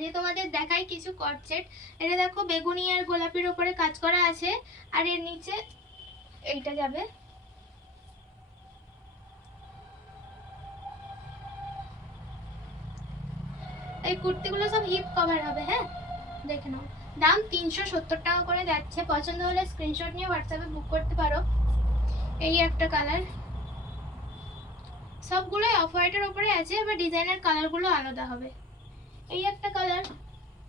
আজকে তোমাদের দেখাই কিছু কট সেট। এটা দেখো বেগুনি আর গোলাপির উপরে কাজ করা আছে, আর এর নিচে এইটা যাবে। এই কুর্তিগুলো সব হিপ কভার হবে। হ্যাঁ, দেখে নাও। দাম 370 টাকা করে যাচ্ছে। পছন্দ হলে স্ক্রিনশট নিয়ে হোয়াটসঅ্যাপে বুক করতে পারো। এই একটা কালার, সবগুলোই অফ হোয়াইটের উপরে আছে, এবার ডিজাইনের কালারগুলো আলাদা হবে। এই একটা কালার,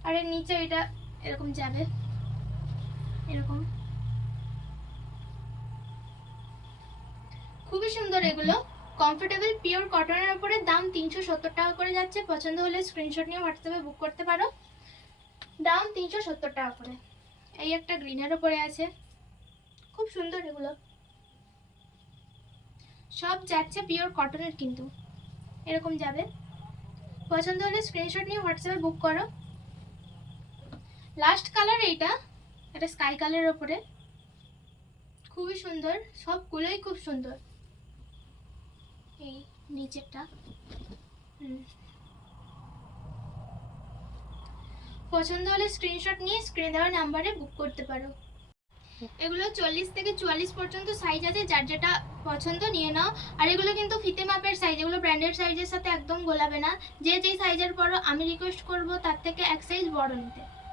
আর এর নিচে এটা এরকম যাবে, এরকম। খুবই সুন্দর এগুলো, কমফোর্টেবল পিওর কটনের উপরে। দাম 370 টাকা করে যাচ্ছে। পছন্দ হলে স্ক্রিনশট নিয়ে হোয়াটসঅ্যাপে বুক করতে পারো। দাম 370 টাকা করে। এই একটা গ্রিনের উপরে আছে, খুব সুন্দর এগুলো। সব যাচ্ছে পিওর কটনের, কিন্তু এরকম যাবে। পছন্দ হলে স্ক্রিনশট নিয়ে হোয়াটসঅ্যাপে বুক করো। লাস্ট কালার এইটা, এটা স্কাই কালারের উপরে, খুবই সুন্দর, সবগুলোই খুব সুন্দর। এই নিচেরটা, পছন্দ হলে স্ক্রিনশট নিয়ে স্ক্রিনে দেওয়া নাম্বারে বুক করতে পারো। এগুলো 40 থেকে 44 পর্যন্ত সাইজ আছে, যার যেটা পছন্দ নিয়ে নাও। আর এগুলো কিন্তু ফিতে মাপের সাইজ, এগুলো ব্র্যান্ডেড সাইজের সাথে একদম গোলাবে না। যে যেই সাইজের পরো আমি রিকোয়েস্ট করবো তার থেকে এক সাইজ বড় নিতে।